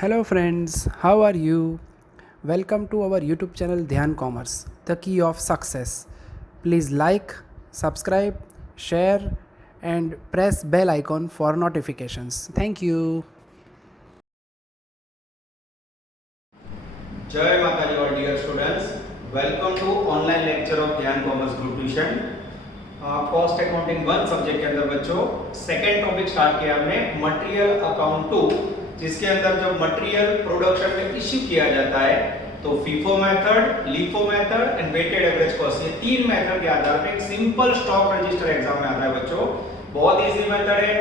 Hello friends, how are you? Welcome to our YouTube channel Dhyan Commerce, the key of success. Please like, subscribe, share and press bell icon for notifications. Thank you. Jai Mataji, all dear students. Welcome to online lecture of Dhyan Commerce Group Tuition. Cost accounting 1 subject के अंदर बच्चों second topic start किया हमने material account 2, जिसके अंदर जो material production में issue किया जाता है तो FIFO method, LIFO method and weighted average cost, ये तीन मेथड के आधार पर एक सिंपल स्टॉक रजिस्टर एग्जाम में आता है बच्चों। बहुत इजी मेथड है।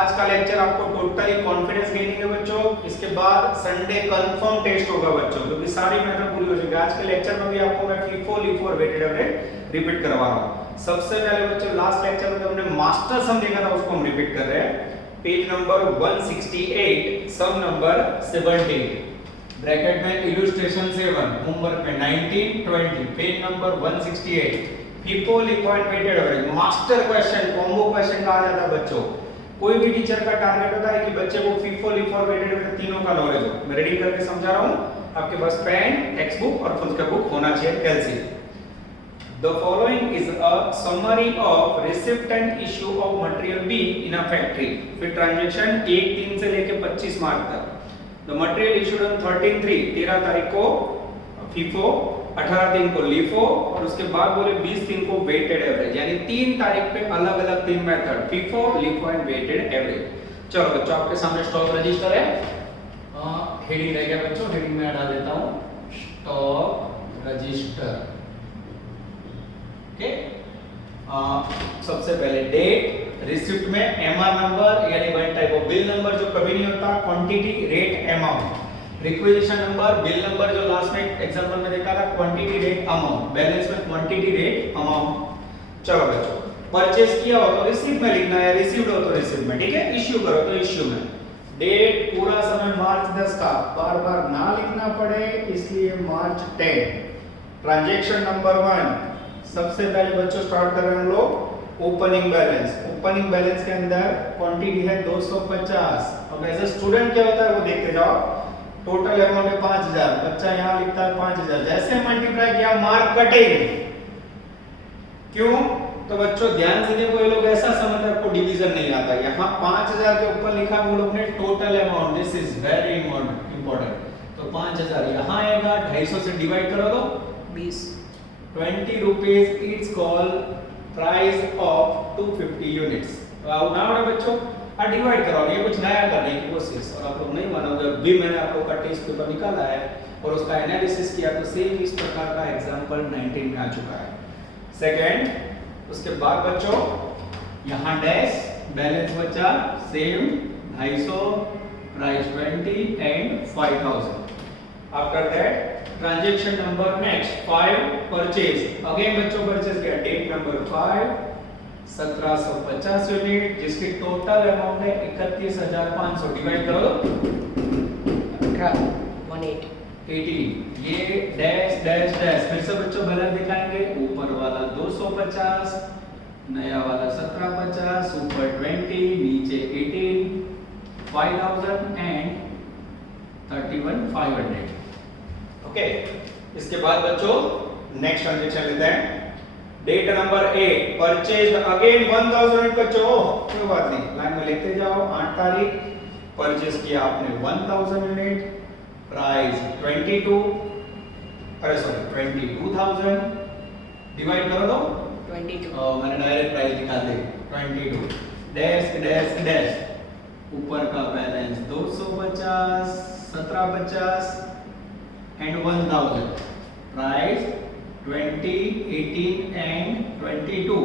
आज का लेक्चर आपको टोटली कॉन्फिडेंस गेनिंग है बच्चों। इसके बाद संडे कंफर्म टेस्ट होगा बच्चों, क्योंकि सारी मेथड पूरी हो चुकी है। आज के लेक्चर में भी आपको मैं फीफो, लीफो और वेटेड एवरेज रिपीट करवा रहा हूं। सबसे पहले बच्चों लास्ट लेक्चर में जो हमने मास्टर सम देखा था उसको हम रिपीट कर रहे हैं। Page number 168, sum number 17, bracket में इलस्ट्रेशन 7, होमवर्क में 19, 20, page number 168, FIFO, LIFO and weighted average master question, combo question कहा जाता है बच्चों। कोई भी टीचर का टारगेट होता है कि बच्चे को फीफो, लीफो और वेटेड एवरेज तीनों का नॉलेज हो। मैं रीडिंग करके समझा रहा हूं। आपके पास पेन, टेक्स्ट बुक और खुद का बुक होना चाहिए कैलसी। The following is a summary of receipt and issue of material B in a factory. फिर ट्रांजैक्शन 1/3 से लेके 25 मार्च तक। The material issued on 13/3, 13 तारीख को फीफो, 18 को लीफो और उसके बाद बोले 20 को वेटेड एवरेज, यानी 3 तारीख पे अलग अलग 3 method FIFO, LIFO and weighted average. चलो बच्चों आपके सामने स्टॉक रजिस्टर है। हेडिंग रह गया बच्चों, हेडिंग में हटा देता हूँ स्टॉक रजिस्टर। ओके, सबसे पहले डेट, रिसिप्ट में एमआर नंबर यानी one type of bill number जो कभी नहीं होता, quantity, rate, amount, requisition number, bill number जो लास्ट में एग्जांपल में देखा था, क्वांटिटी, रेट, अमाउंट, बैलेंस में क्वांटिटी, रेट, अमाउंट। चलो बच्चों, परचेज किया हो तो रिसिप्ट में लिखना है, रिसीव्ड हो तो रिसिप्ट में, ठीक है। इश्यू करो तो इश्यू में। डेट पूरा समय मार्च 10 का, बार बार ना लिखना पड़े इसलिए मार्च 10। ट्रांजैक्शन नंबर 1, सबसे पहले बच्चों स्टार्ट कर रहे हैं हम लोग ओपनिंग बैलेंस। ओपनिंग बैलेंस के अंदर क्वांटिटी है 250। अब एज ए स्टूडेंट क्या होता है वो देखते जाओ। टोटल अमाउंट है 5000, बच्चा यहाँ लिखता है 5000, जैसे मल्टीप्लाई किया मार्क कटेंगे। क्यों? तो बच्चों ध्यान से देखो, ये लोग ऐसा समझते हैं आपको डिवीजन नहीं आता। यहाँ 5000 के ऊपर लिखा वो लोग ने total amount, this is very important. तो 5000 यहाँ आएगा, 250 से डिवाइड करो तो 20, 20 rupees it's called price of 250 units। अब ना बच्चों डिवाइड करो, ये कुछ नया करने की कोशिश, और आप लोग नहीं मानोगे, भी मैंने आप लोग का टेस्ट पेपर निकाला है और उसका एनालिसिस किया तो सेम इस प्रकार का एग्जांपल 19 में आ चुका है। सेकंड, उसके बाद बच्चों यहाँ डैश, बैलेंस बचा same 250, price 20 and 5000। After that transaction number next 5, purchase. Again बच्चों परचेज किया, डेट नंबर 5, 1750 यूनिट, जिसकी टोटल अमाउंट है 31500। डिवाइड करो 18, ये डैश डैश डैश। फिर से बच्चों बैलेंस दिखाएंगे, ऊपर वाला 250, नया वाला 1750, ऊपर 20, नीचे 18, 5000 एंड 31500। ओके, इसके बाद बच्चों नेक्स्ट ट्रांजैक्शन लेते हैं। Date number 8, purchase again 1000 unit बच्चों, कोई बात नहीं, लाइन में लिखते जाओ। 8 तारीख परचेज किया आपने 1000 यूनिट, प्राइस 22000, डिवाइड करो तो 22। मैंने डायरेक्ट प्राइस निकाल दी 22, डैश डैश डैश, ऊपर का balance 250, 1750 and 1000, price 20, 18 and 22,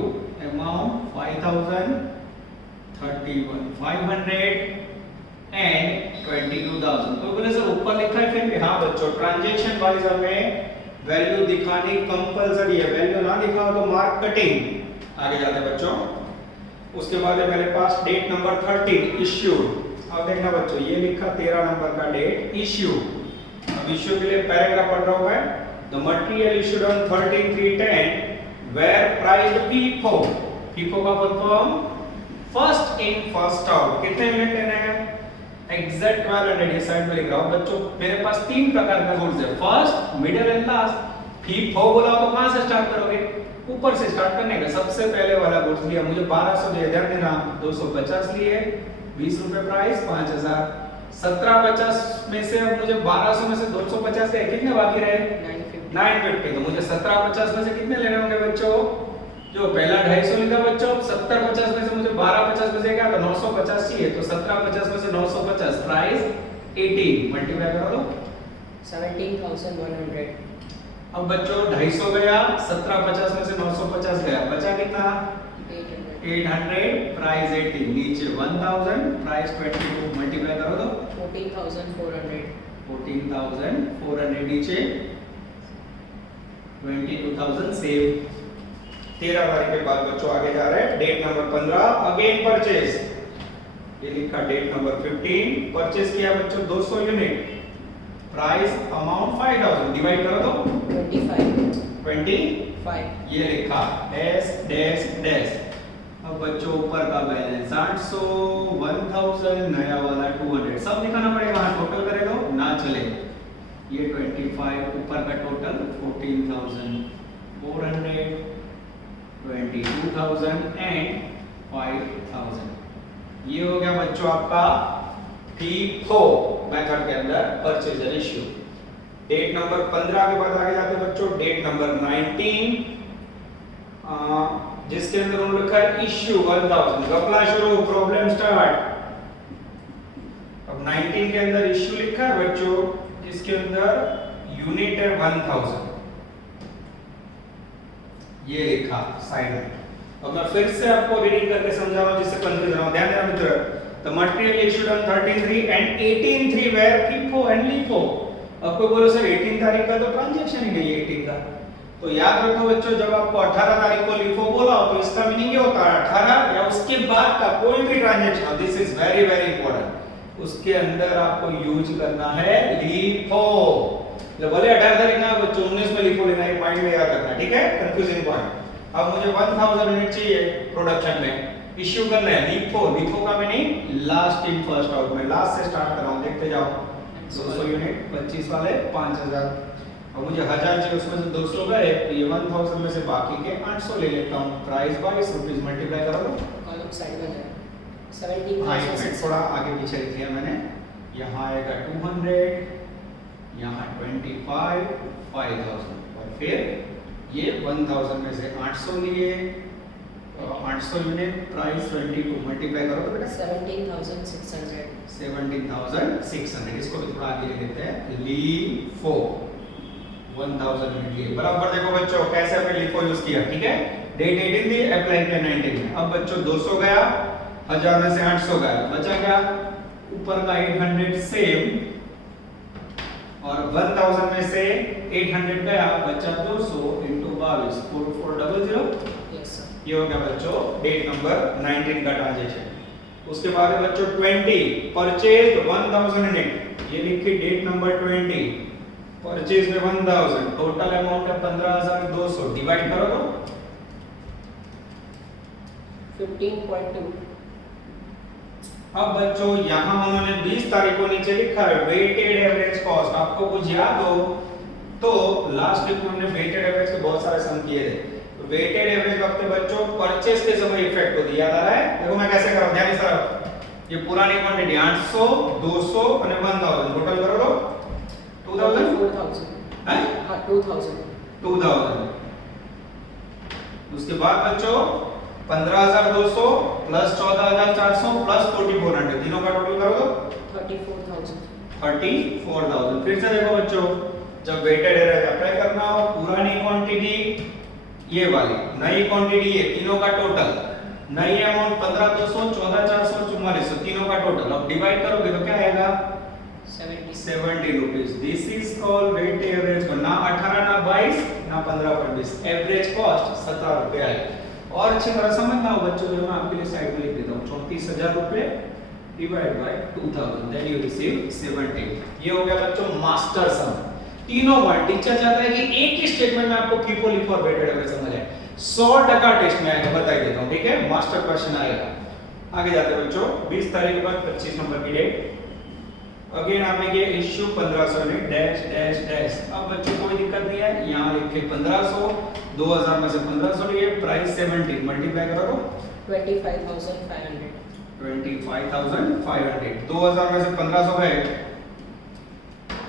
amount 5000, 31500 and 22000। तो बोले सर ऊपर लिखा है फिर भी, हाँ बच्चों ट्रांजैक्शन वाइज हमें वैल्यू दिखानी कंपलसरी है, वैल्यू ना दिखाओ तो मार्क कटिंग। आगे जाते हैं बच्चों। उसके बाद है मेरे पास डेट नंबर 13, इश्यूड। अब देखना बच्चों, ये लिखा 13 नंबर का डेट, इश्यू। अब इश्यू के लिए पैराग्राफ पढ़ रहा हूं मैं। The material issued on 13/3/10 were priced FIFO. FIFO का full form first in first out. कितने यूनिट लेने हैं? एग्जैक्ट 1200 ये साइड में लिख रहा हूं बच्चों। मेरे पास तीन प्रकार का गुड्स है, फर्स्ट, मिडिल एंड लास्ट। फी फो बोला तो कहां से स्टार्ट करोगे? ऊपर से स्टार्ट करने का। सबसे पहले वाला गुड्स लिया, मुझे 1200 दिया, ध्यान देना, 250 लिए, 20 रुपए प्राइस, 5000। 1750 में से अब मुझे 1200 में से 250 गए, कितने बाकी रहे? 950। तो मुझे 1750 में से कितने लेने होंगे बच्चों? जो पहला 250 लिखा बच्चों, 7050 में से मुझे 1250 में से क्या? तो 950 चाहिए। तो 1750 में से 950 प्राइस 18 मल्टीप्लाई करो तो 17,100। अब बच्चों 250 गया, 1750 में से 950 गया, बचा कितना? 800 प्राइस 18, नीचे 1000 प्राइस 22 मल्टीप्लाई करो तो 14,400। 14,400 नीचे 22,000 सेव। 13 तारीख के बाद बच्चों आगे जा रहे हैं। डेट नंबर 15 अगेन परचेज, ये लिखा डेट नंबर 15, परचेज किया बच्चों 200 यूनिट, प्राइस अमाउंट 5000, डिवाइड करो तो 25, ये लिखा डैश डैश डैश। अब बच्चों ऊपर का बैलेंस 800, 1000, नया वाला 200, सब लिखाना पड़ेगा। हाँ, टोटल करे तो ना चले। ये 25, ऊपर का टोटल 14,400, 22,000 एंड 5,000। ये हो गया बच्चों आपका FIFO मेथड के अंदर purchase and issue. Date number 15 के बाद आगे जाते बच्चों डेट नंबर 19, जिसके अंदर उन्होंने लिखा है इश्यू 1000। गपला शुरू, प्रॉब्लम स्टार्ट। अब 19 के अंदर इश्यू लिखा है बच्चों, जिसके अंदर यूनिट है 1000, ये लिखा साइड में। अब मैं फिर से आपको रीडिंग करके समझा रहा हूं जिससे कंफ्यूज ना हो। ध्यान देना मित्र, the material issued on 13/3 and 18/3 were FIFO and LIFO। अब कोई बोलो सर 18 तारीख का तो ट्रांजैक्शन ही नहीं है 18 का, तो याद रखो बच्चों, जब आपको 18 तारीख को LIFO बोला हो तो इसका मीनिंग ये होता है 18 या उसके बाद का कोई भी transaction. This is very very important, उसके अंदर आपको यूज करना है LIFO। जब बोले 18 तारीख ना बच्चों 19 में LIFO लेना है, माइंड में याद रखना, ठीक है, कंफ्यूजिंग पॉइंट। अब मुझे 1000 यूनिट चाहिए प्रोडक्शन में, इश्यू करना है LIFO। LIFO का meaning last in first out, में लास्ट से स्टार्ट कर रहा हूं, देखते जाओ। 200 यूनिट 25 वाले 5000, और मुझे 1000 चाहिए, उसमें से 200 गए, तो ये 1000 में से बाकी के 800 ले लेता हूं, प्राइस 22 रुपीस मल्टीप्लाई करो तो कॉलम साइड में है हाँ, ये थोड़ा आगे पीछे लिख दिया मैंने। यहाँ आएगा 200, यहाँ 25, 5000, और फिर ये 1000 में से 800 लिए, 800 यूनिट प्राइस 22 मल्टीप्लाई करो तो बेटा 17,600। 17,600। इसको भी थोड़ा आगे लिख देते हैं, LIFO 1000 यूनिट लिए। बराबर देखो बच्चों कैसे हमने LIFO यूज किया, ठीक है। डेट 18 दी, अप्लाई किया 19 में। अब बच्चों 200 गया, 1000 में से 800 गया, बचा क्या? ऊपर का 800 सेम, और 1000 में से 800 गया, बचा 200 into 22, 4400। Yes sir. ये हो गया बच्चों डेट नंबर 19 का ट्रांजैक्शन। उसके बाद है बच्चों 20, परचेज 1000 यूनिट, ये लिखी डेट नंबर 20, परचेज में 1000, टोटल अमाउंट है 15,200, डिवाइड करो तो 15.2। अब बच्चों यहाँ उन्होंने 20 तारीख को नीचे लिखा है वेटेड एवरेज कॉस्ट। आपको कुछ याद हो तो लास्ट वीक में हमने वेटेड एवरेज के बहुत सारे सम किए थे। वेटेड एवरेज वक्त बच्चों परचेस के समय इफेक्ट होती है, याद आ रहा है? देखो मैं कैसे कर रहा हूं, ध्यान से रहो। ये पुरानी क्वांटिटी 800, 200 और 1000 टोटल करो तो 2000, 4,000 हैं? हाँ 2,000। 2000। उसके बाद बच्चों 15,200 प्लस 14,400 प्लस 4,400, तीनों का टोटल करो तो 34,000। 34,000। फिर से देखो बच्चों, जब वेटेड एवरेज अप्लाई करना हो, पुरानी क्वांटिटी ये वाली, नई क्वांटिटी ये, तीनों का टोटल, नई अमाउंट 15,200, 14,400, 4400, तीनों का टोटल। अब डिवाइड करोगे तो क्या आएगा? 70 rupees. This is called weighted average. ना 18 ना 22 ना 15.20, एवरेज कॉस्ट 17 रुपए आई। और अच्छी तरह समझना हो बच्चों, जो मैं आपके लिए साइड में लिख देता हूं, 34,000 रुपए divide by 2000, then you receive 70। ये हो गया बच्चों मास्टर सम। तीनों बार टीचर चाहता है कि एक ही स्टेटमेंट में आपको FIFO LIFO और वेटेड एवरेज समझ आए। 100% टेस्ट में आएगा, बता देता हूं, ठीक है, मास्टर क्वेश्चन आएगा। आगे जाते हैं बच्चों, 20 तारीख के बाद 25 नंबर की डेट। अगेन आपने किया इश्यू 1500 ने डैश डैश डैश। अब बच्चों कोई दिक्कत नहीं है, यहाँ लिखे 1500, 2000 में से 1500 लिए, प्राइस 70 मल्टीप्लाई करो तो 25,500 25,500। 2000 में से 1500 है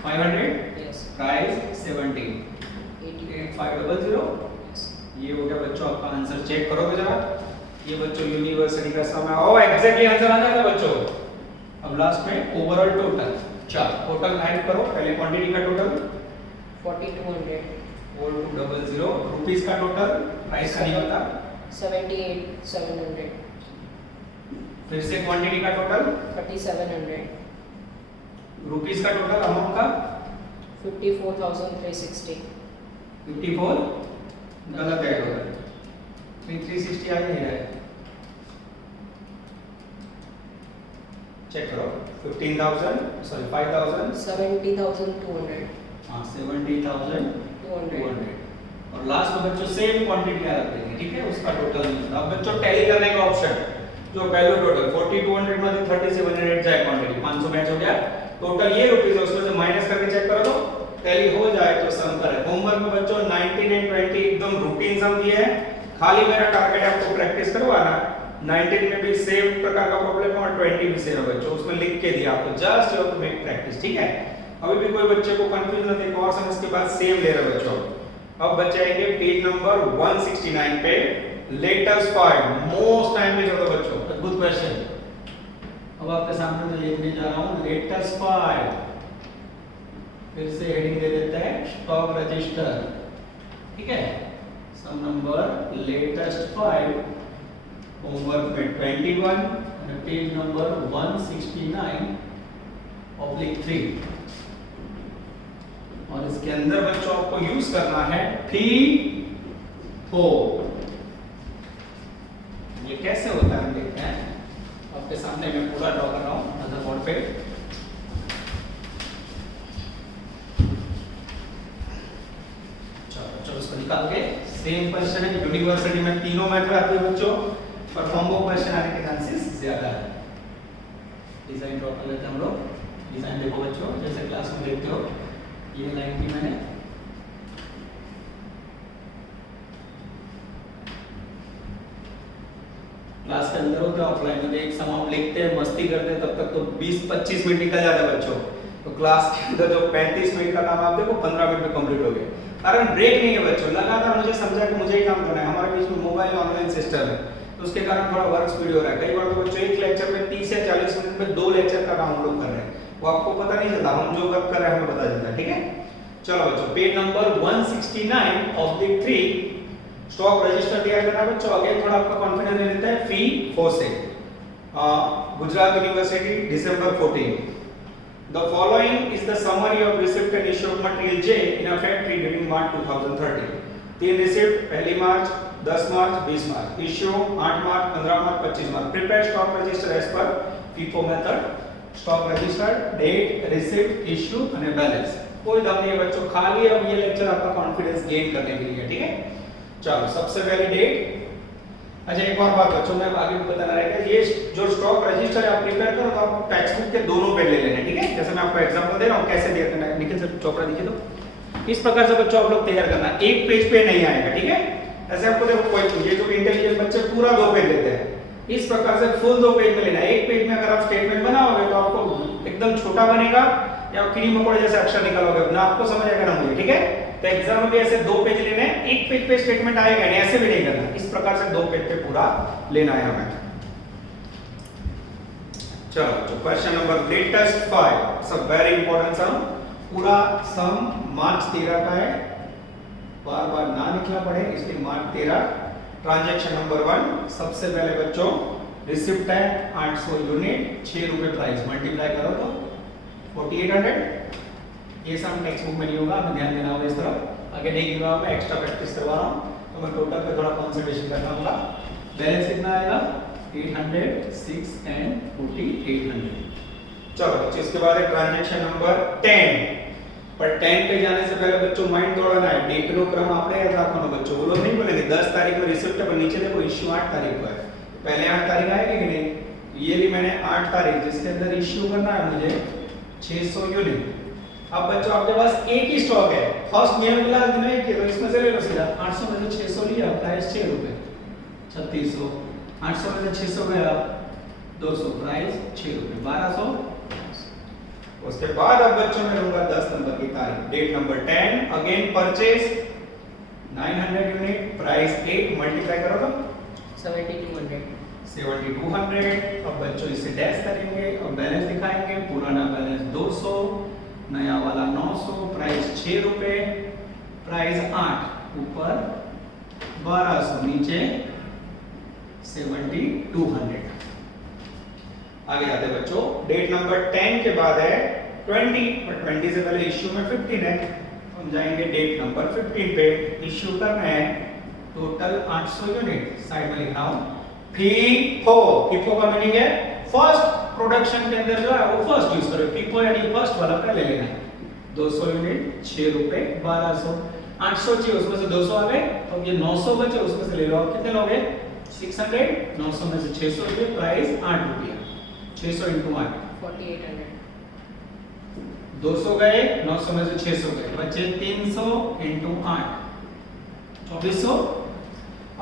500, yes प्राइस 70 8500। yes ये हो गया बच्चों आपका आंसर। चेक करोगे जरा, ये बच्चों यूनिवर्सिटी का समय ओ एग्जैक्टली आंसर आ जाएगा बच्चों। अब लास्ट में ओवरऑल टोटल, चल टोटल ऐड करो, पहले क्वांटिटी का टोटल 4200 4200, रुपीस का टोटल, प्राइस का नहीं होता, 78,700 फिर से क्वांटिटी का टोटल 3,700 रुपीस का टोटल, अमाउंट का 54,360 54 गलत है टोटल, 360 आ नहीं रहा है, चेक करो 15,000 सॉरी 5,000 70,200 हाँ 70,200 और लास्ट में बच्चों सेम क्वांटिटी आ रखी है, ठीक है, उसका टोटल नहीं होता। अब बच्चों टैली करने का ऑप्शन जो वैल्यू टोटल 4200 में 3700 जाए क्वांटिटी 500 मैच हो गया, टोटल ये रुपीस है, उसमें से माइनस करके चेक करो तो टैली हो जाए तो सम करे। होमवर्क में बच्चों 19 एंड 20 एकदम रूटीन सम दिए है, खाली मेरा टारगेट है आपको प्रैक्टिस करवाना। 19 में भी सेम प्रकार का प्रॉब्लम है और 20 भी सेम है बच्चों, उसमें लिख के दिया आपको, just you have to make practice, ठीक है। अभी भी कोई बच्चे को कंफ्यूजन है, एक और सम इसके बाद सेम ले रहे बच्चों। अब बच्चे आएंगे पेज नंबर 169 पे, लेटेस्ट फाइंड मोस्ट टाइम में होता बच्चों, अद्भुत क्वेश्चन। अब आपके सामने मैं लिखने जा रहा हूं लेटेस्ट फाइंड, फिर से हेडिंग दे देते हैं स्टॉक रजिस्टर, ठीक है। सम नंबर लेटेस्ट फाइंड, होमवर्क में 21 और पेज नंबर 169/3 और इसके अंदर बच्चों आपको यूज करना है FIFO। ये कैसे होता है हम देखते हैं, आपके सामने मैं पूरा ड्रॉ कर रहा हूं अदर बोर्ड पे। चलो इसको निकाल के सेम क्वेश्चन है, यूनिवर्सिटी में तीनों मेथड आते हैं बच्चों, पर कॉम्बो क्वेश्चन आने के चांसेस ज्यादा है। डिजाइन ड्रॉ कर लेते हैं हम लोग। डिजाइन देखो बच्चों, जैसे क्लास में देखते हो, ये लाइन की मैंने क्लास के अंदर होते ऑफलाइन में एक सम आप लिखते हैं मस्ती करते हैं, तब तक तो 20-25 मिनट निकल जाता है बच्चों। तो क्लास के अंदर जो 35 मिनट का काम आप देखो 15 मिनट में कंप्लीट हो गया, कारण ब्रेक नहीं है बच्चों। लगातार मुझे समझा कि मुझे ही काम करना है, हमारे बीच में मोबाइल ऑनलाइन सिस्टम है, तो उसके कारण थोड़ा वर्क स्पीड हो रहा है। कई बार तो बच्चों एक लेक्चर में 30 या 40 मिनट में 2 लेक्चर का काम हम लोग कर रहे हैं, वो आपको पता नहीं चलता, हम जो वर्क कर रहे हैं हमें पता चलता है, ठीक है। चलो बच्चों पेज नंबर 169/3 स्टॉक रजिस्टर तैयार करना बच्चों। अगेन थोड़ा आपका कॉन्फिडेंस ले लेते हैं FIFO से। Gujarat university December 14। The following is the summary of receipt and issue of material J in a factory during March 2013. 3 receipt, पहली March, 10 March, 20 March, issue 8 March, 15 March, 25 March. Prepare stock register as per FIFO method, stock register, date, receipt, issue और balance. कोई दम नहीं है बच्चों, खाली अब ये लेक्चर आपका कॉन्फिडेंस गेन करने के लिए, ठीक है। चलो सबसे पहले डेट। अच्छा एक और बात बच्चों, मैं आगे भी बताना रहेगा, ये जो स्टॉक रजिस्टर आप प्रिपेयर करो तो आप टेक्स्ट बुक के दोनों पेज ले लेना, ठीक है। जैसे मैं आपको एग्जांपल दे रहा हूं कैसे दिया करना है, निखिल सर चोपड़ा दीजिए तो। इस प्रकार से बच्चों आप लोग तैयार करना, एक पेज पे नहीं आएगा, ठीक है। ऐसे आपको देखो कोई ये जो इंटेलिजेंट बच्चे पूरा 2 पेज लेते हैं, इस प्रकार से फुल 2 पेज में लेना है। एक पेज में अगर आप स्टेटमेंट बनाओगे तो आपको एकदम छोटा बनेगा या कीड़ी मकोड़े जैसे अक्षर निकालोगे, ना आपको समझ आएगा ना मुझे, ठीक है। तो एग्जाम में भी ऐसे 2 पेज लेने हैं, एक पेज पे स्टेटमेंट आएगा नहीं, ऐसे भी नहीं करना, इस प्रकार से 2 पेज पे पूरा लेना है हमें। चलो तो क्वेश्चन नंबर लेटेस्ट 5, सब वेरी इंपॉर्टेंट सम, पूरा सम मार्च 13 का है, बार बार ना लिखना पड़े इसलिए मार्च 13। ट्रांजैक्शन नंबर 1, सबसे पहले बच्चों रिसिप्ट है 800 यूनिट, 6 रुपए प्राइस, मल्टीप्लाई करो तो 4800। ये सम टेक्स्ट बुक में नहीं होगा, आपको ध्यान देना होगा इस तरफ। आगे नहीं गिनवा, मैं एक्स्ट्रा प्रैक्टिस करवा रहा हूं, तो मैं टोटल पे थोड़ा कंसंट्रेशन करना होगा। बैलेंस कितना आएगा 800, 6 and 4800। चलो बच्चों इसके बाद है ट्रांजैक्शन नंबर 10, पर 10 पे जाने से पहले बच्चों माइंड तोड़ना है, डेट नो क्रम आपने याद रखना बच्चों। वो लोग नहीं बोलेंगे 10 तारीख में रिसिप्ट पर नीचे देखो इश्यू 8 तारीख को है, पहले 8 तारीख आएगी कि नहीं, ये भी मैंने 8 तारीख जिसके अंदर इश्यू करना है मुझे 600 यूनिट। अब बच्चों आपके पास एक ही स्टॉक है, फर्स्ट मेन क्लास दिन है कि तो इसमें से ले लो सीधा 800 में से 600 लिया, प्राइस 6 रुपए 3600, 800 में से 600 गया 200, प्राइस 6 रुपए 1200। उसके बाद अब बच्चों में लूंगा 10 नंबर की तारीख, date number 10, again purchase 900 unit, price 8, multiply करो तो 7200 7200। अब बच्चों इसे डैश करेंगे और बैलेंस दिखाएंगे, पुराना बैलेंस 200, नया वाला 900, प्राइस 6 रुपए, प्राइस 8, ऊपर 1200, नीचे 7200। आगे जाते हैं बच्चों, डेट नंबर 10 के बाद है 20, पर 20 से पहले इश्यू में 15 है, हम जाएंगे डेट नंबर 15 पे, इश्यू करना है टोटल 800 यूनिट, साइड में लिख रहा हूं फीफो। फीफो का मीनिंग है फर्स्ट प्रोडक्शन के अंदर जो है वो फर्स्ट यूज करो, फीफो यानी फर्स्ट वाला पहले लेना है। 200 यूनिट 6 रुपए 1200, 800 चाहिए उसमें से 200 आ गए, तो ये 900 बचे उसमें से ले लो, कितने लोगे 600, 900 में से 600 रुपए, प्राइस 8 रुपया, 600 इंटू 8 4800 200 गए, 900 में से 600 गए, बचे 300 इंटू 8 2400।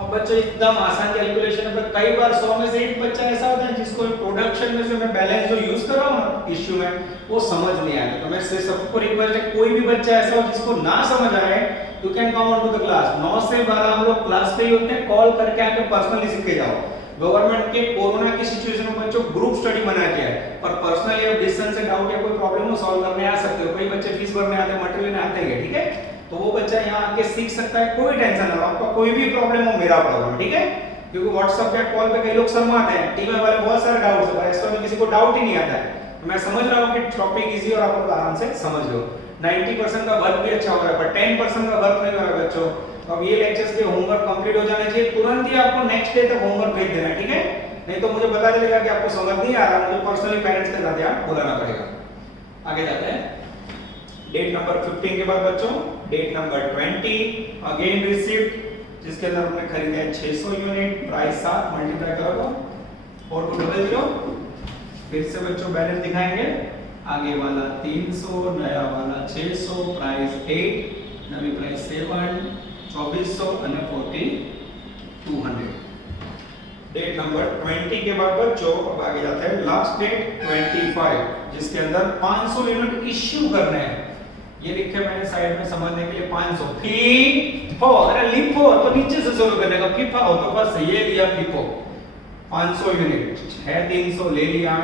अब बच्चों एकदम आसान कैलकुलेशन है, पर कई बार 100 में से एक बच्चा ऐसा होता है जिसको प्रोडक्शन में से मैं बैलेंस जो यूज कर रहा हूं ना इश्यू में वो समझ नहीं आया, तो मैं से सबको रिक्वेस्ट है कोई भी बच्चा ऐसा हो जिसको ना समझ आए you can come on to the class, 9 से 12 हम लोग क्लास पे ही होते हैं, कॉल करके आके पर्सनली सीख के जाओ। गवर्नमेंट के कोरोना की सिचुएशन में बच्चों ग्रुप स्टडी बना के है, पर पर्सनली अब डिस्टेंस से डाउट या कोई प्रॉब्लम हो सॉल्व करने आ सकते हो, कोई बच्चे फीस भरने आते हैं, मटेरियल लेने आते हैं, ठीक है, तो वो बच्चा यहाँ आके सीख सकता है, कोई टेंशन ना लो, आपका कोई भी प्रॉब्लम हो मेरा प्रॉब्लम, ठीक है, क्योंकि व्हाट्सएप पे कॉल पे कई लोग शर्माते हैं, टीम वाले बहुत सारे डाउट्स है, इस में किसी को डाउट ही नहीं आता है, तो मैं समझ रहा हूँ कि टॉपिक इजी और आप लोग आराम से समझ लो। 90% का वर्क भी अच्छा हो रहा है, पर 10% का वर्क नहीं हो रहा है बच्चों, तो अब ये लेक्चर्स के होमवर्क कंप्लीट हो जाने चाहिए, तुरंत ही आपको नेक्स्ट डे तक होमवर्क भेज देना, ठीक है, नहीं तो मुझे पता चलेगा कि आपको समझ नहीं आ रहा, मुझे पर्सनली पेरेंट्स के साथ यहाँ बुलाना पड़ेगा। आगे जाते हैं डेट नंबर 15 के बाद बच्चों डेट नंबर 20, अगेन रिसीव्ड जिसके अंदर हमने खरीदे 600 यूनिट, प्राइस 7, मल्टीप्लाई करो 4200, फिर से बच्चों बैलेंस दिखाएंगे, आगे वाला 300, नया वाला 600, प्राइस 8, नवी प्राइस 7, 2400 અને 4200। डेट नंबर 20 के बाद बच्चों अब आगे जाते हैं लास्ट डेट 25 जिसके अंदर 500 यूनिट इश्यू करने हैं, ये लिखे मैंने साइड में समझने के लिए 500 फीफो, अरे लिफो तो नीचे से शुरू करने का, फीफा हो तो बस ये लिया फीफो 500 यूनिट है, 300 ले लिया,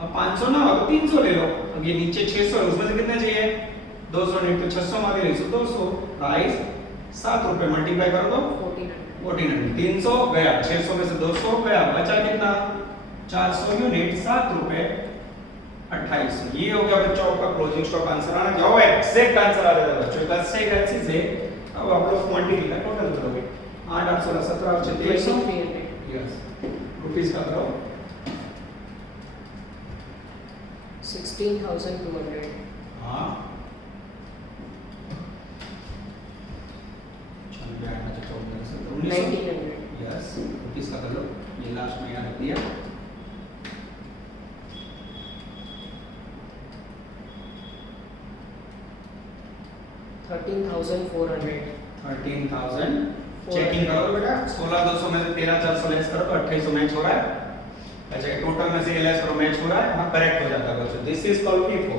अब 500 ना हो तो 300 ले लो, अब ये नीचे 600 है उसमें से कितने चाहिए 200 यूनिट, तो 600 मार के 200, प्राइस 7 रुपए, मल्टीप्लाई कर दो 1400, 300 गया, 600 में से 200 गया, बचा कितना 400 यूनिट 7 रुपए 2800। ये हो गया बच्चों आपका क्लोजिंग स्टॉक आंसर, आना जाओ एग्जैक्ट आंसर आ जाएगा बच्चों, 10 से 80 से अब आप लोग क्वांटिटी का टोटल करोगे 8 8 16 17 2300 यस रुपीस का करो 16200 हां चल गया ना, तो 1900 यस रुपीस का कर लो, ये लास्ट में याद रख दिया 13400 13,000 चेकिंग करो बेटा, 16,200 में से 13,400 लेस करो तो 2800 मैच हो रहा है, अच्छा टोटल में से ये लेस करो मैच हो रहा है, हाँ करेक्ट हो जाता है बच्चों, दिस इज कॉल्ड फीफो।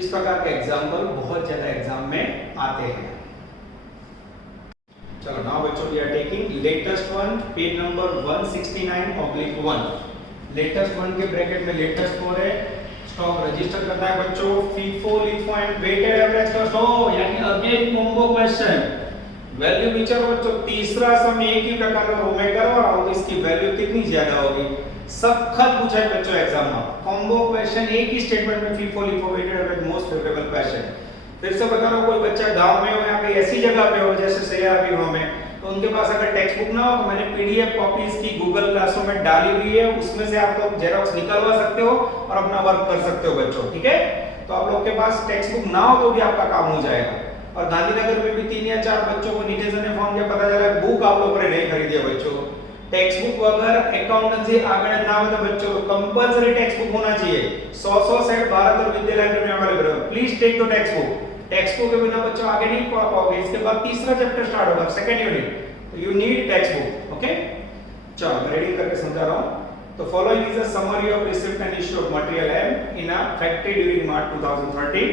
इस प्रकार के एग्जांपल बहुत ज्यादा एग्जाम में आते हैं। चलो नाउ बच्चों we are taking latest one, page number 169/1, latest one के ब्रैकेट में लेटेस्ट हो है, स्टॉक रजिस्टर करना है बच्चों, FIFO LIFO and weighted average का स्टॉक, यानी अगेन कॉम्बो क्वेश्चन, वैल्यू विचार बच्चों तीसरा सम एक ही प्रकार का रो में करवा रहा हूं, इसकी वैल्यू कितनी ज्यादा होगी, सख्त पूछा है बच्चों एग्जाम में, कॉम्बो क्वेश्चन एक ही स्टेटमेंट में FIFO LIFO weighted average most favourable question. फिर से बता रहा हूं, कोई बच्चा गांव में हो या कहीं ऐसी जगह पे हो जैसे सैयाबी हो में, तो उनके पास अगर टेक्स्ट बुक ना हो तो मैंने पीडीएफ कॉपीज की गूगल क्लासरूम में डाली हुई है, उसमें से आप लोग जेरॉक्स निकलवा सकते हो और अपना वर्क कर सकते हो बच्चों, ठीक है, तो आप लोग के पास टेक्स्ट बुक ना हो तो भी आपका काम हो जाएगा। और गांधीनगर में भी 3 या 4 बच्चों को नीचे से ने फोन किया, पता चला बुक आप लोगों ने नहीं खरीदी है बच्चों, टेक्स्ट बुक वगैरह अकाउंटेंसी आगे ना बता बच्चों कंपलसरी टेक्स्ट बुक होना चाहिए 100 सेट भारत और विद्या लाइब्रेरी में अवेलेबल है please take the text book के बिना बच्चों आगे नहीं पढ़ पाओगे इसके बाद तीसरा चैप्टर स्टार्ट होगा second unit you need textbook okay चलो रीडिंग करके समझा रहा हूं तो following is a summary of receipt and issue of material um in a factory during March 2013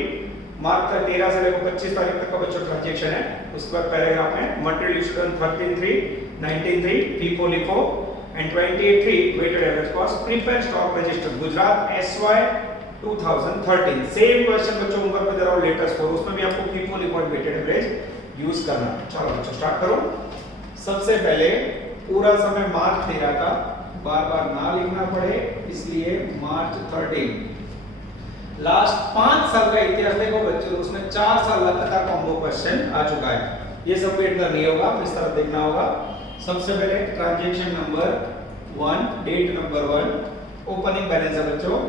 March 13 से लेकर 25 तारीख तक का बच्चों ट्रांजैक्शन है उसके बाद पैराग्राफ में material issued on 13/3 19/3 FIFO LIFO and 28/3 weighted average cost prepare stock register Gujarat SY 2013 same question बच्चों ऊपर पे दे रहा हूं लेटेस्ट फॉर उसमें भी आपको FIFO LIFO and weighted average use करना चलो बच्चों स्टार्ट करो सबसे पहले पूरा समय मार्च 13 का बार-बार ना लिखना पड़े इसलिए मार्च 13 लास्ट 5 साल का इतिहास देखो बच्चों उसमें 4 साल लगातार कॉम्बो क्वेश्चन आ चुका है ये सबमिट करनी होगा इस तरह देखना होगा सबसे पहले transaction number 1 date number 1 opening balance है बच्चों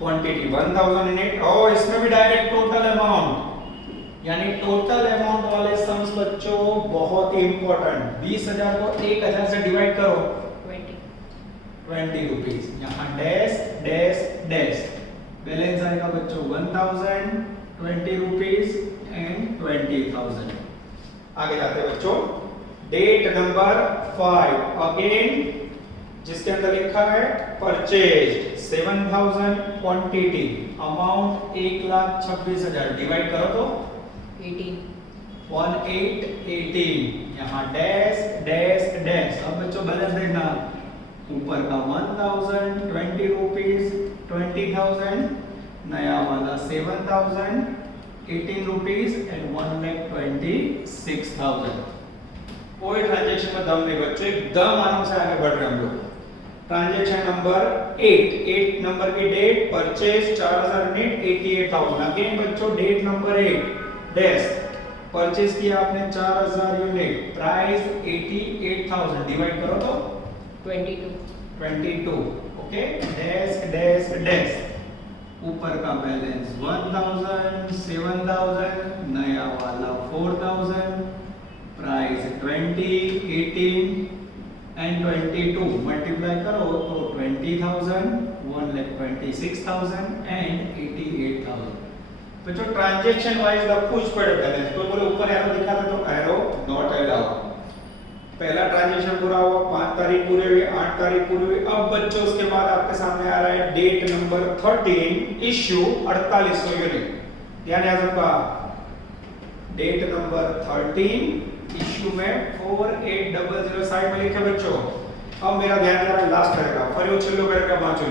क्वांटिटी 1008 और इसमें भी डायरेक्ट टोटल अमाउंट यानी टोटल अमाउंट वाले सम्स बच्चों बहुत ही इंपॉर्टेंट 20000 को 1000 से डिवाइड करो 20 रुपीस यहां डैश डैश डैश बैलेंस आएगा बच्चों 1000 20 रुपीस एंड 20000 आगे जाते हैं बच्चों डेट नंबर 5 अगेन जिसके अंदर लिखा है परचेज 7000 क्वांटिटी अमाउंट 1,26,000 डिवाइड करो तो 18 यहां डैश डैश डैश अब बच्चों बैलेंस देखना ऊपर का 1000 20 रुपीस 20000 नया वाला 7000 18 रुपीस एंड 1,26,000 कोई ट्रांजैक्शन में दम नहीं बच्चों एकदम आराम से आगे बढ़ रहे हम लोग ट्रांजैक्शन नंबर 8 नंबर की डेट परचेज 4000 यूनिट 88,000 अगेन बच्चों डेट नंबर 8 डैश परचेज किया आपने 4000 यूनिट प्राइस 88,000 डिवाइड करो तो 22 ओके डैश डैश डैश ऊपर का बैलेंस 1000 7000 नया वाला 4000 प्राइस 20 18 एंड 22 मल्टीप्लाई करो तो 20000 1,26,000 एंड 88,000 तो जो ट्रांजैक्शन वाइज कुछ पड़े बैलेंस तो बोले ऊपर एरो दिखा था तो एरो नॉट अलाउड पहला ट्रांजैक्शन पूरा हुआ 5 तारीख पूरे हुए 8 तारीख पूरी हुई अब बच्चों उसके बाद आपके सामने आ रहा है डेट नंबर 13 इश्यू 4800 यूनिट ध्यान है सबका डेट नंबर 13 इश्यू में 4800 साइड में लिखे बच्चों अब मेरा ध्यान जरा लास्ट पैराग्राफ फरी चलो पैराग्राफ वाचो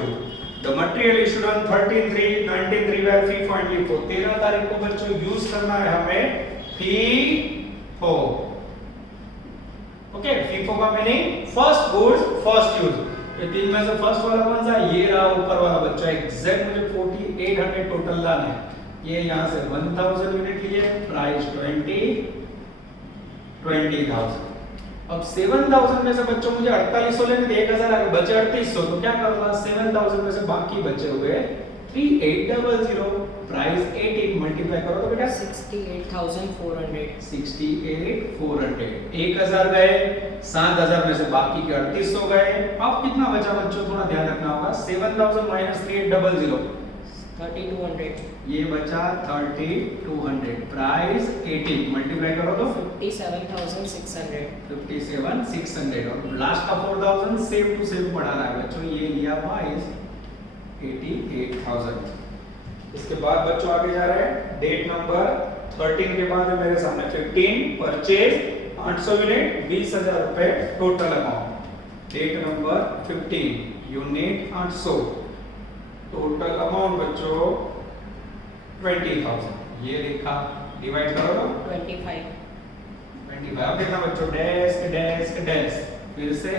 the material issued on 13/3 19/3 by FIFO and LIFO 13 तारीख को बच्चों यूज करना है हमें FIFO ओके FIFO का meaning first goods first use ये तीन में से फर्स्ट वाला कौन सा ये रहा ऊपर वाला बच्चा एग्जैक्ट मुझे 4800 टोटल लाना है ये यहां से 1000 यूनिट लिए प्राइस 20,000 अब 7000 में से बच्चों मुझे 4800 लेने थे 1000 आगे बचे 3800 तो क्या करूंगा 7000 में से बाकी बचे हुए 3800 प्राइस 18 मल्टीप्लाई करो तो बेटा 68,400 1000 गए 7000 में से बाकी के 3800 गए अब कितना बचा बच्चों थोड़ा ध्यान रखना होगा 7000 माइनस 3800 3200 ये बचा 3200 प्राइस 18 मल्टीप्लाई करो तो 57,600 और लास्ट का 4000 सेम टू सेम पढ़ा रहा है बच्चों ये लिया प्राइस 88,000 इसके बाद बच्चों आगे जा रहे हैं डेट नंबर 13 के बाद है मेरे सामने 15 परचेज 800 यूनिट 20,000 रुपए total amount date number 15 unit 800 total amount बच्चों 20,000 ये लिखा डिवाइड करो 25 अब कितना बच्चों डैश डैश डैश फिर से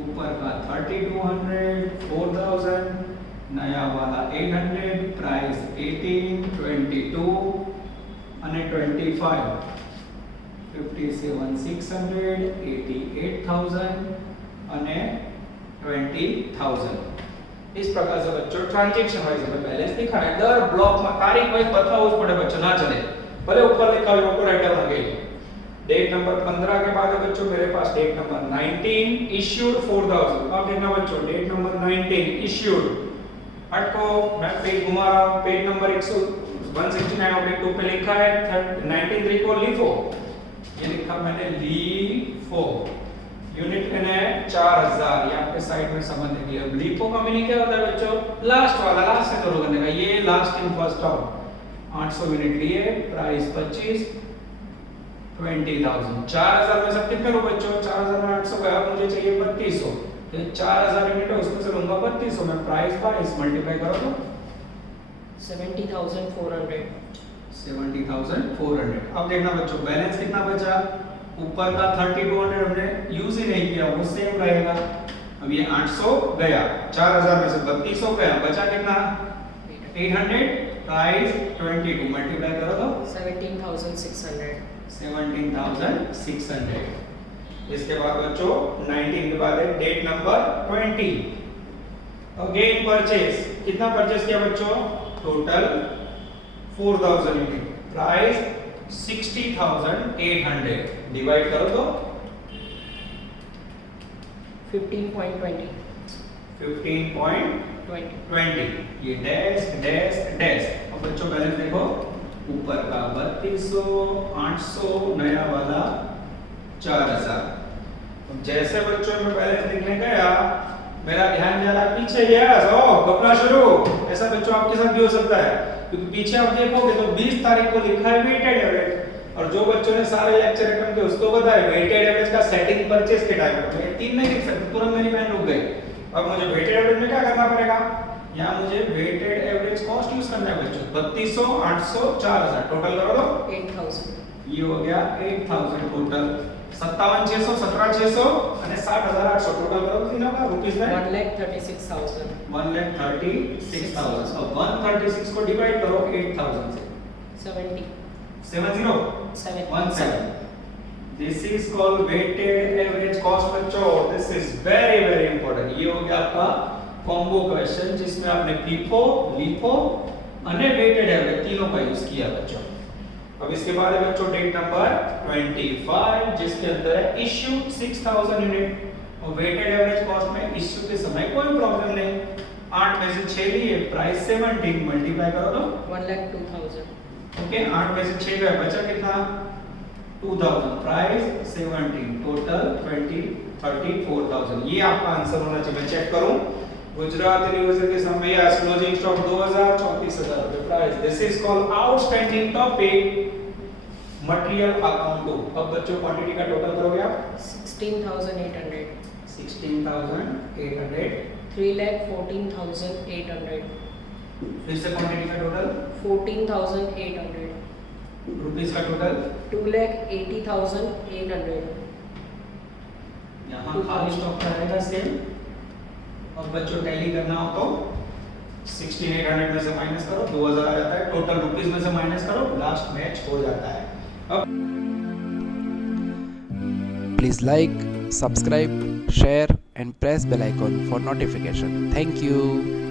ऊपर का 3200 4000 नया वाला 800 प्राइस 18 22 અને 25 57,600 88,000 અને 20,000 इस प्रकार से बच्चों ट्रांजैक्शन वाइज हमें बैलेंस दिखा है दर ब्लॉक में तारीख वाइज बताओ उस पड़े बच्चों ना चले भले ऊपर लिखा हो ऊपर आइटम लगे डेट नंबर 15 के बाद है बच्चों मेरे पास डेट नंबर 19 इश्यूड 4000। अब देखना बच्चों डेट नंबर 19 इश्यूड, अटको मैं पेज घुमा रहा हूं, पेज नंबर 169/2 पे लिखा है 19 को लीफो, ये लिखा मैंने लीफो, यूनिट लेना है 4000, ये आपके साइड में समझ लीजिए। अब लीफो का मीनिंग क्या होता है बच्चों, लास्ट वाला, लास्ट से शुरू करने का, ये last in first out. 800 unit लिए, प्राइस 25, 20,000। 4000 में सब कितने लो बच्चों, 4000 में 800 गया, मुझे चाहिए 3200, तो 4000 यूनिट है उसमें से लूंगा 3200 में, प्राइस 22 मल्टीप्लाई करो तो 70,400। 70,400। अब देखना बच्चों बैलेंस कितना बचा, ऊपर का 3200 हमने यूज ही नहीं किया, वो सेम रहेगा। अब ये 800 गया, 4000 में से 3200 गया, बचा कितना 800, प्राइस 22 मल्टीप्लाई करो तो 17,600। 17,600। इसके बाद बच्चों 19 के बाद है डेट नंबर 20, अगेन परचेज, कितना परचेज किया बच्चों, टोटल 4000 यूनिट, प्राइस 60,800, डिवाइड करो तो 15.20। 15.20, ये डैश डैश डैश। अब बच्चों बैलेंस देखो, ऊपर का 3200, 800, नया वाला 4000। अब जैसे बच्चों मैं बैलेंस लिखने गया, मेरा ध्यान जा रहा है पीछे, यस ओ घपला शुरू। ऐसा बच्चों आपके साथ भी हो सकता है, क्योंकि पीछे आप देखोगे तो 20 तारीख को लिखा है वेटेड एवरेज, और जो बच्चों ने सारे लेक्चर अटेंड किए उसको पता है वेटेड एवरेज का सेटिंग परचेज के टाइम पे मैं 3 नहीं लिख सकता, तुरंत मेरी पेन रुक गई। अब मुझे वेटेड एवरेज में क्या करना पड़ेगा, यहाँ मुझे वेटेड एवरेज कॉस्ट यूज करना है बच्चों, 3200, 800, 4000, टोटल करो तो 8,000। ये हो गया 8000 टोटल, 57,600, 17,600 અને 60,800 टोटल करो तो तीनों का रुपीस में 1,36,000। 1,36,000। अब 136 को डिवाइड करो 8000 से, 70। 17। This is called weighted average cost बच्चों, this is very very important। ये हो गया आपका कॉम्बो क्वेश्चन जिसमें आपने FIFO, LIFO અને weighted average तीनों का यूज किया बच्चों। अब इसके बाद है बच्चों डेट नंबर 25 जिसके अंदर है इश्यू 6000 यूनिट, और वेटेड एवरेज कॉस्ट में इश्यू के समय कोई प्रॉब्लम नहीं, 8 में से 6 लिए, प्राइस 17 मल्टीप्लाई करो तो 1,02,000। ओके 8 में से 6 गया, बचा कितना 2000, प्राइस 17, टोटल 34,000। ये आपका आंसर होना चाहिए। मैं चेक करूं, गुजरात यूनिवर्सिटी के सामने या क्लोजिंग स्टॉक 2000, 34,000 रुपए price. This is called outstanding topic material account 2। अब बच्चों क्वांटिटी का टोटल करोगे आप 16,800। 16,800, 3,14,800। फिर से क्वांटिटी का टोटल 14,800। रुपीस का टोटल 2,80,800। यहाँ खाली स्टॉक का रहेगा सेम। अब बच्चों टैली करना हो तो 16,800 में से माइनस करो, 2000 आ जाता है, टोटल रुपीस में से माइनस करो, लास्ट मैच हो जाता है। अब Please like, subscribe, share and press bell icon for notification. Thank you.